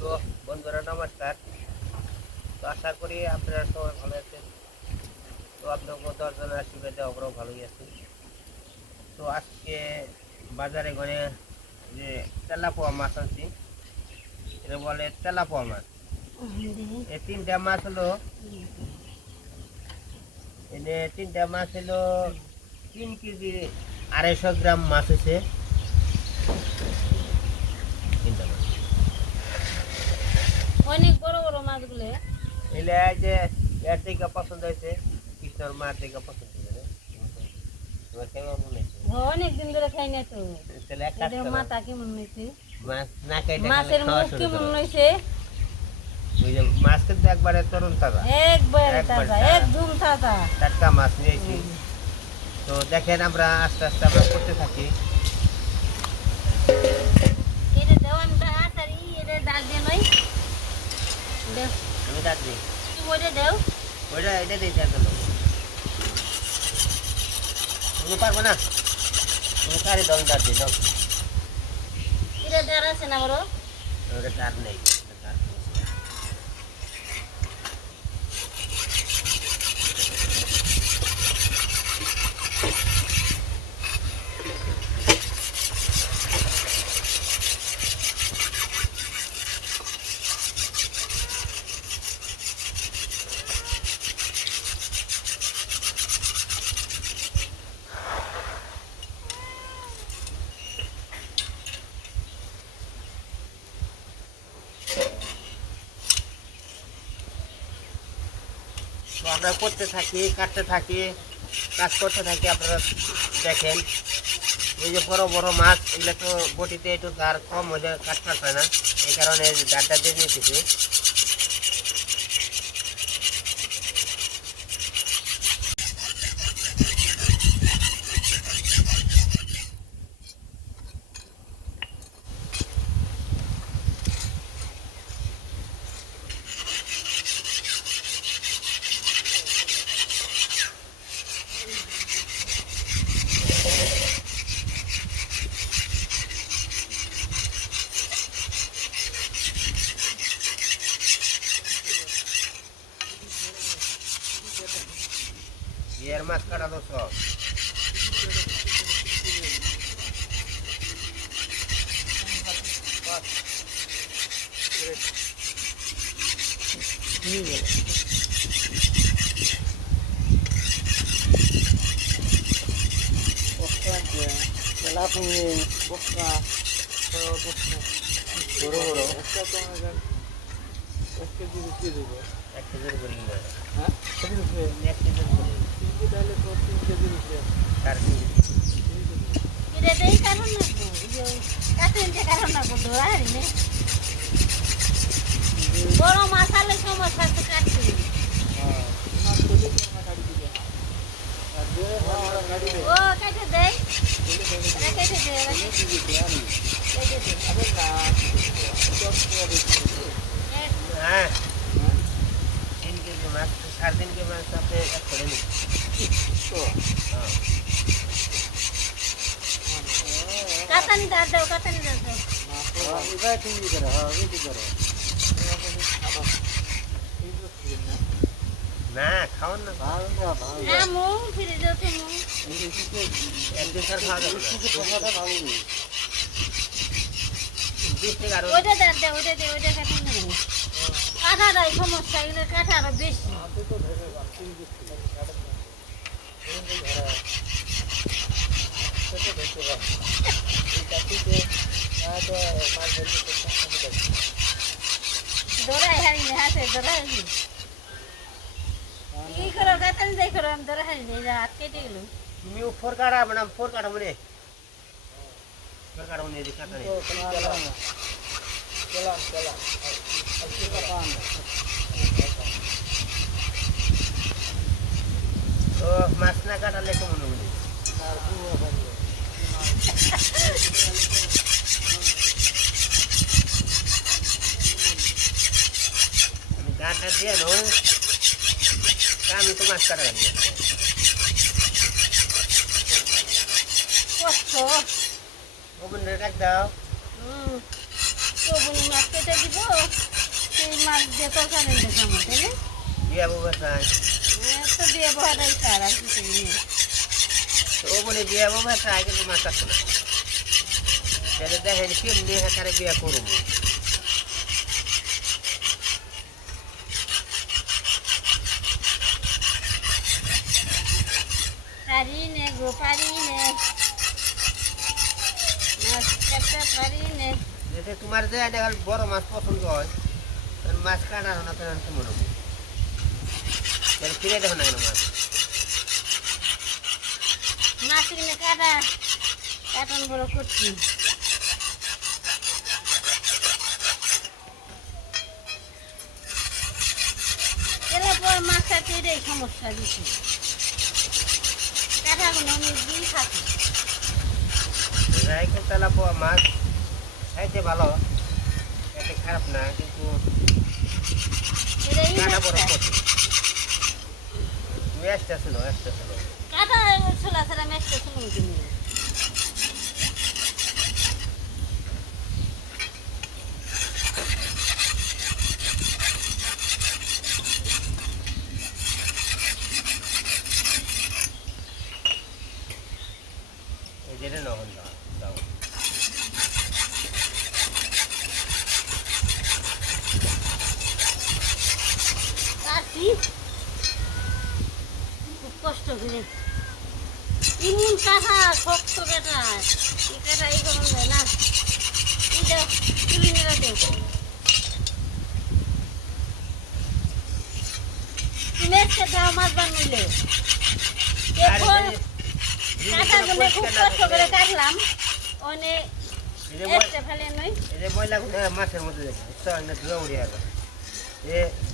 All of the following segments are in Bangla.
তো বন্ধুরা নমস্কার। তো আশা করি আপনারা সবাই ভালো আছেন। তো আপনাকে দশজন আশীর্বাদে আমরাও ভালোই আছি। তো আজকে বাজারে করে যে তেলাপোয়া মাছ আনছি এটা বলে তেলাপোয়া মাছ। এই তিনটা মাছ হলো এনে তিনটা মাছ হলো তিন কেজি আড়াইশো গ্রাম মাছ হয়েছে তিনটা মাছ অনেক বড় বড় মাছগুলো। এলে যে এর থেকে পছন্দ হয়েছে কৃষ্ণর মার থেকে পছন্দ হয়েছে অনেক দিন ধরে খাই না তো। মাথা কেমন হয়েছে? মাছের মুখ কেমন মাছ কিন্তু একবারে তরুণ তাজা। একবার একবার তাজা তাজা। একদম তাজা। টাটকা মাছ নিয়েছি। তো দেখেন আমরা আস্তে আস্তে আমরা করতে থাকি এটা দাও আমি তাড়াতাড়ি এটা ডাল দিয়ে নই দেও আমি ডাক দিই। তুমি ওইটা দেও। ওইটা এটা দিই চার কিলো তুমি পারব না? তুমি কারি দাও ডাক দিই দাও। এটা দেওয়ার আছে না বড়? ওটা কার নেই। তো আমরা করতে থাকি, কাটতে থাকি, কাজ করতে থাকি, আপনারা দেখেন। এই যে বড় বড় মাছ এগুলো তো বটিতে একটু তার কম হলে কাটতে পারে না। এই কারণে ডাটা দিয়ে নিতেছি এর মাছ কাটানো সব বড় বড় এক কেজির যাবে। এক কেজির করে চার কেজি এটা দেই কারণ না গো ইয়ে কাটুন যে কারণ না ধরা হারিনে বড় মাছ আলে সমস্যা তো কাটতে ও এটা কেটে দে এটা কেটে দে এক হ্যাঁ আপনি এক করে হ্যাঁ কাতানি দাও দাও কাতানি দাও দাও না। খাওয়ান না আমু ফিরে যাও তুমি দাও দাও ওইটা দে ওইটা কাটানি দাও কাঁঠাটাই সমস্যা এগুলো কাঁঠা আরও বেশি। ধরাই হারিনি হাতে ধরাই কি করো কাতানি যাই করো, আমি এই যে হাত কেটে গেল। ನೀವು four card madam four card ಮನೆ ಫೋರ್ ಕಾರ್ಡ್ ಮನೆ তো দিয়ে আর কিছু নেই। ও বলে বিয়া বউ চাই কিন্তু মাছ আছে তাহলে দেখেন কেমনি হাকারে বিয়া করব। পারি নে গো পারি নে মাছ কাটতে পারি তোমার যে বড় মাছ পছন্দ হয় মাছ কাটার না মনে হয়। তাহলে ফিরে দেখো না কেন মাছ মাছ কিনে কাটা কাটন বড় করছি। এলে পর মাছটা কেটে সমস্যা দিচ্ছি কাটাগুলো অনেক দিন থাকে। রাইকে তালা পোয়া মাছ খাইতে ভালো এতে খারাপ না কিন্তু কাটা বড় মাছটা আসতে ছিল মেশটা ছিল কাটা ছিল ছাড়া মেশটা শুনুন তুমি এই যেটা নহন দাও দাও কাটি খুব কষ্ট করে ইমন কাটা শক্ত কাটা এই কাটা এই করুন যায় না এটা তুলি মেরা দেও একটা দাও মাছ আর এখন খুব কষ্ট করে কাটলাম। অনেক একটা ফেলে নই। এই যে ময়লাগুলো মাছের মধ্যে দেখি পারি না ধুয়ে উড়ে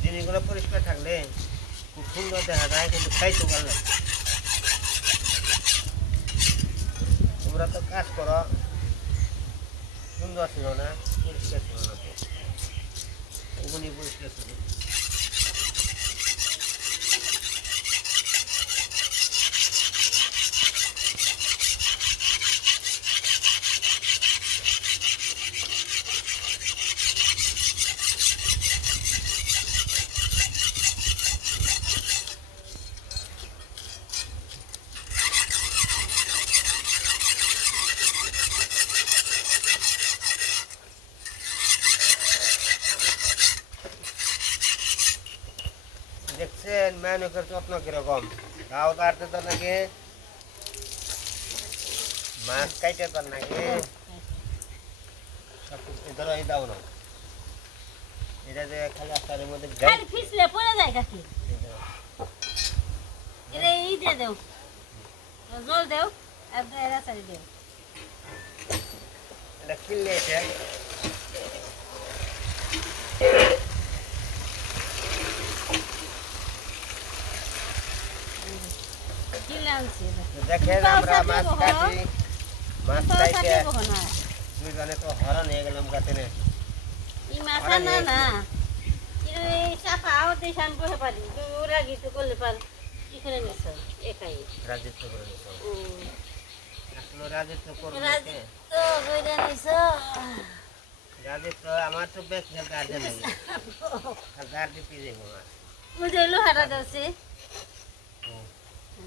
জিনিসগুলো পরিষ্কার থাকলে খুব সুন্দর দেখা যায় কিন্তু খাইতে লাগে। তোমরা তো কাজ করো সুন্দর ছিল না পরিষ্কার ছিল না ওগুলি পরিষ্কার ছিল। দেখছেন মেনুকের যত্ন কীরকম গাও কাটতে তো নাকি মাছ কাইতে তো নাকি সব কিছু ধরো এই দাও না এটা যে খালি আস্তারের মধ্যে গাই খালি ফিসলে পড়ে যায় কাকি এটা এই দিয়ে দেও জল দেও আর এরা চারি দেও এটা কিনলে এটা কিনলে আনছি এটা তো দেখেন আমরা মাছ কাটি মাছ তো হরণ হয়ে গেলাম কাতে এই মাথা না না। এই চাপা আও দেশ আমি বসে পারি। ওরা গিয়ে করলে পার কি করে নিছ একাই। রাজত্ব করে আসলে রাজত্ব নিছ রাজত্ব আমার তো ব্যাগ গার্জেন পিয়ে যাব মাছ বুঝে লোহাটা দেওছে এই যে হ্যাঁ শুনলে না কিন্তু জিনিস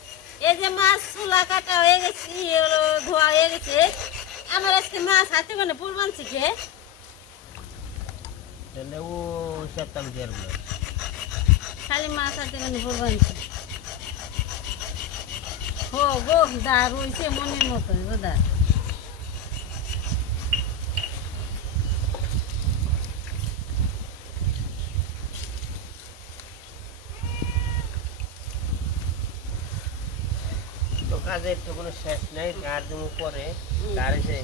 এই যে মাছ চুলা কাটা হয়ে গেছে ধোয়া হয়ে গেছে। আমার আজকে মাছ হাতে মানে পুরবান কে? তাহলে ও দিয়ে না খালি মাছ হাতে মানে পুরবান হো গো দা রয়েছে মনের মতো গো কাজের তো কোনো শেষ নেই কার তুমি পরে? কার এসে?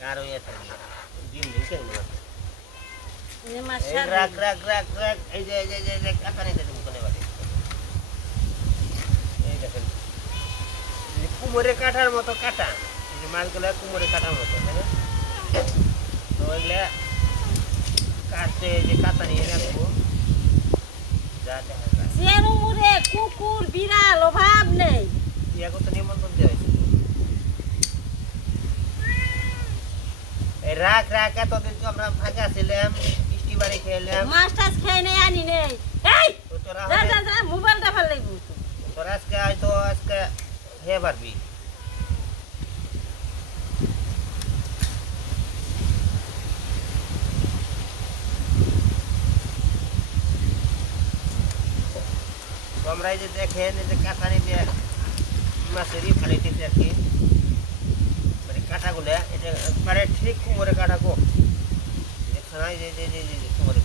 কার হয়ে থাকবে? দিন দিন কেন রাখ রাখ রাখ রাখ। এই যে এই যে এই যে- এই নিতে দেবো কোনে বাড়ি? এই দেখেন। কুমোরে কাটার মতো কাটা। যে মাছগুলো কুমোরে কাটার মতো তাই না? তো এগুলা কাটতে যে কাঁথা নিয়ে রাখব। যা দেখা যায় চেরু মুড়ে কুকুর বিড়াল অভাব নেই। ইয়াকে তো নিমন্ত্রণ দেওয়া হয়েছিল এই রাখ রাখ এতদিন তো আমরা ফাঁকা বাড়ি খেলাম। মাছ টাছ খেয়ে নেই আনি নেই। এই তোরা মোবাইলটা ভালো লাগবে। তোরা আজকে হয়তো আজকে হে পারবি। আমরা এই যে দেখেন এই যে কাঁথানি যে মাছেরই ফালাইতেছে আর কি। মানে কাঁটাগুলো এটা মানে ঠিক কুমোরে কাটা গো। দেখছ না? যে কুমোরে।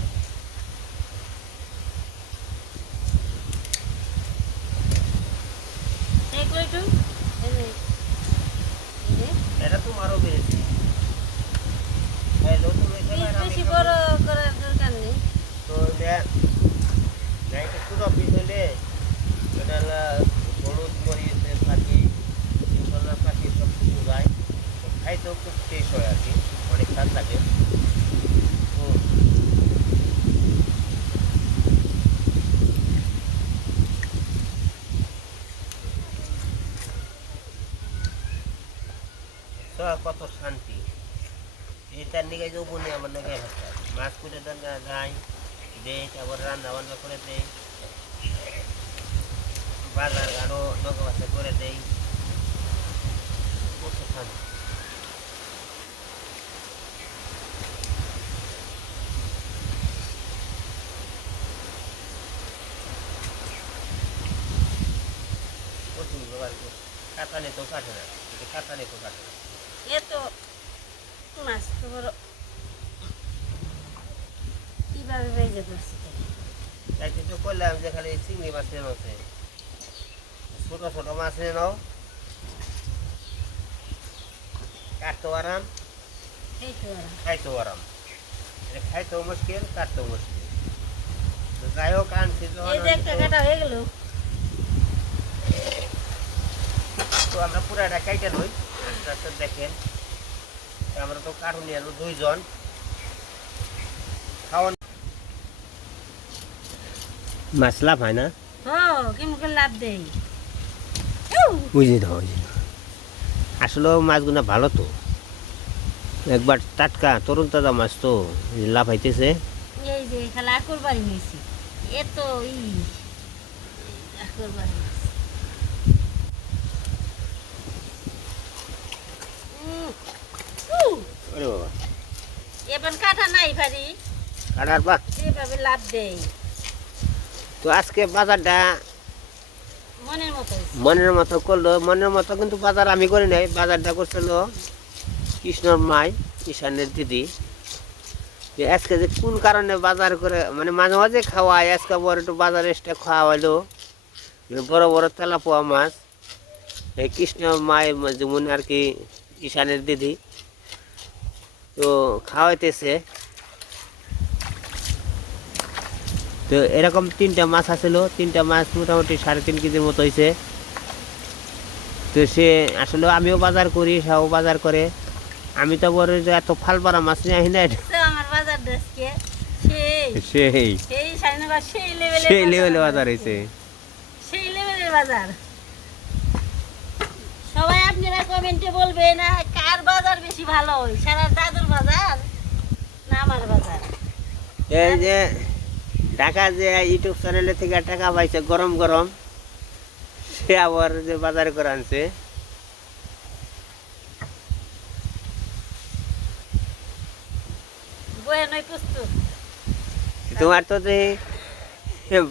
এটা তোমারও বেড়েছে। হ্যালো তুমি বড় করার দরকার নেই। তো এটা নাইটে পুরো পিস হলে এটা হলো হলুদ মরিচের পাখি মশলার পাখি সব কিছু যায় তো খাইতেও খুব টেস্ট হয় আর কি অনেক স্বাদ লাগে তো তো কত শান্তি উপনে আমার নাকি মাছ কুটে দেন দেয় তারপর রান্না বান্না করে দেয় বাজার আরও নৌকা করে দেয় কত শান্তি প্রচুর ব্যবহার করে। কাঁথা নিতেও কাটে না? কাঁথা নিতেও কাটে না এ তো মাছ তো বড় তো করলাম যে খালি চিংড়ি মাছ ছোট ছোট মাছ নিয়ে নাও। কাটতেও আরাম। খাইতেও আরাম এটা খাইতেও মুশকিল কাটতেও মুশকিল। তো যাই হোক আনছি তো- হয়ে গেল। তো আমরা পুরাটা কাইটা নই আস্তে আস্তে দেখেন। আমরা তো কাটুন আনো দুইজন। মাছ লাভ হয় না? লাভ দেই? বুঝে দাও বুঝে দাও আসলে মাছগুলো ভালো তো। একবার টাটকা তরুণ তাজা মাছ তো লাভ হইতেছে। এই যে খালি আকুর বাড়ি হয়েছি এ তো ই বাবা। এবার কাটা নাই পারি কাটার পা যেভাবে লাভ দেই। তো আজকে বাজারটা মনের মতো করল মনের মতো কিন্তু বাজার আমি করি নাই বাজারটা করছিল কৃষ্ণর মাই ঈশানের দিদি। যে আজকে যে কোন কারণে বাজার করে মানে মাঝে মাঝে খাওয়ায় আজকে বড় একটু বাজারে এসে খাওয়াইলো বড় বড় তেলা পোয়া মাছ এই কৃষ্ণ মায় যেমন আর কি ঈশানের দিদি। তো খাওয়াইতেছে। তো এরকম তিনটা মাছ আছিল তিনটা মাছ মোটামুটি সাড়ে তিন কেজির মতো হয়েছে তো সে আসলে আমিও বাজার করি সেও বাজার করে। আমি তো বড় যে এত ফালপাড়া মাছ নিয়ে আহি না সেই। সেই। লেভেলে বাজার হয়েছে সেই লেভেলের বাজার। সবাই আপনারা কমেন্টে বলবেন কার বাজার বেশি ভালো? সারা দাদুর বাজার না আমার বাজার? এই যে ঢাকা যে ইউটিউব চ্যানেলে থেকে টাকা পাইছে গরম গরম সে আবার যে বাজার করে আনছে। তোমার তো যে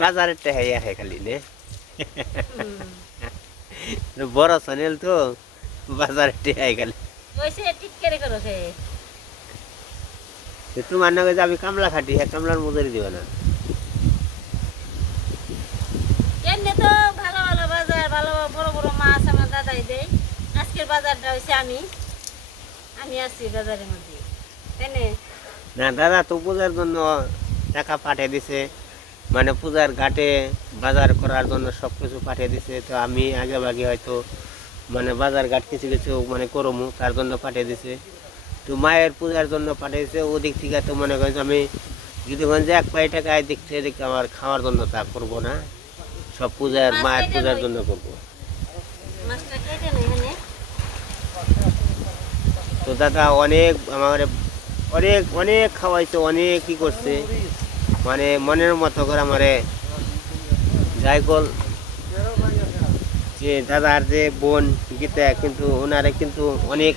বাজারের টাকাই আহে খালি নে। বড় চ্যানেল তো বাজারের টাকাই খালি। তোমার নাকি যাবি কামলা খাটি হ্যাঁ কামলার মজুরি দিবে না এমনি তো ভালো ভালো বাজার ভালো বড় বড় দাদাই দেয় আজকের বাজারটা হয়েছে আমি। আমি আছি বাজারের মধ্যে। তাই না? দাদা তো পূজার জন্য টাকা পাঠিয়ে দিছে। মানে পূজার ঘাটে বাজার করার জন্য সব কিছু পাঠিয়ে দিছে। তো আমি আগে ভাগে হয়তো মানে বাজার ঘাট কিছু কিছু মানে করমু তার জন্য পাঠিয়ে দিছে। তো মায়ের পূজার জন্য পাঠিয়েছে ওদিক থেকে তো মনে করেন আমি যদি বলেন যে এক পাই টাকা এদিক থেকে আমার খাওয়ার জন্য তা করব না। সব পূজার মায়ের পূজার জন্য করব মাছটা কেটে নেই এখানে তো দাদা অনেক আমার অনেক অনেক খাওয়াইছে অনেক কি করছে। মানে মনের মতো করে আমারে যাই কল যে দাদার যে বোন গীতা কিন্তু ওনারে কিন্তু অনেক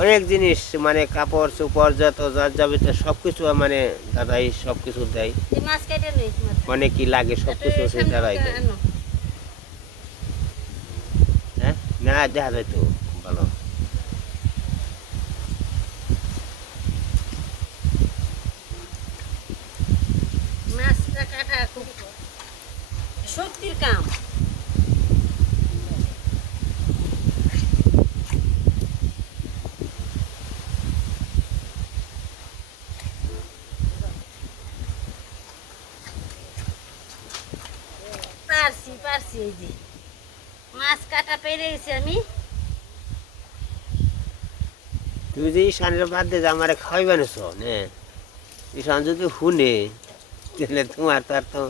অনেক জিনিস মানে কাপড় চোপড় যত যা যাবিত সব কিছু মানে দাদাই সব কিছু দেয়। যে মাছ কেটে নেই মাছ অনেক কি লাগে সব কিছু সে দাদাই দেয়। হ্যাঁ না দেখা যায় তো ভালো মাছটা কাটা খুব শক্তির কাম পারছি পারছি এই যে মাছ কাটা পেরে গেছি আমি তুমি যে ঈশানের বাদ দিয়ে আমার খাওয়াইবে না? হ্যাঁ ঈশান যদি শুনে তাহলে তোমার তো আর তো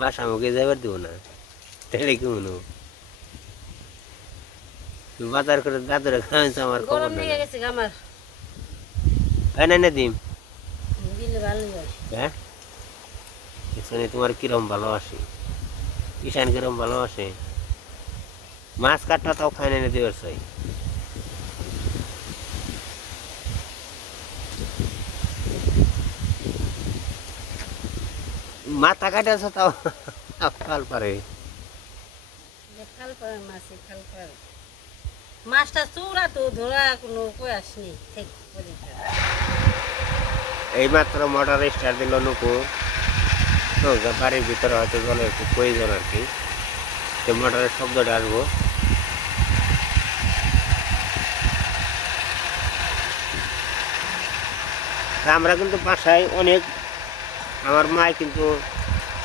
বাসা মুখে যাবার দেবো না। তাহলে কি মনে বাজার করে দাদুরে খাওয়াইছো আমার খবর না হ্যাঁ না না দিম। হয়? ঈশানে তোমার কিরম ভালোবাসি? ঈশান কিরম ভালোবাসে? মাছ কাটটা তাও খাই না দেওয়ার চাই। মাথা কাটাছে তাও ফাল পারে। খাল পারে মাছে খাল পারে মাছটা চূড়া তো ধরা কোনো প্রয়াস নেই ঠিক এইমাত্র মোটর স্টার্ট দিল নুকু তো বাড়ির ভিতরে হয়তো জলের প্রয়োজন আর কি। তো মোটরের শব্দটা আসব আমরা কিন্তু বাসায় অনেক আমার মায় কিন্তু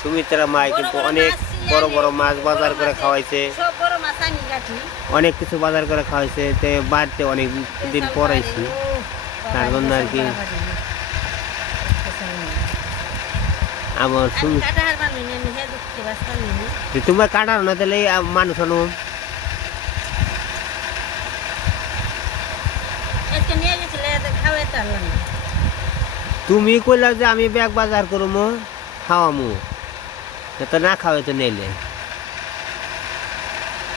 সুমিত্রা মায় কিন্তু অনেক বড় বড় মাছ বাজার করে খাওয়াইছে। অনেক কিছু বাজার করে খাওয়াইছে তে বাড়িতে অনেক দিন পরাইছি তার জন্য আর কি। আমার তোমার কাটার না তাহলে মানুষ আনো আজকে নিয়ে গেছিলে এদের খাওয়াই পারলাম না তুমি কইলা যে আমি ব্যাগ বাজার করব খাওয়ামু। তো না খাওয়াই তো নেলে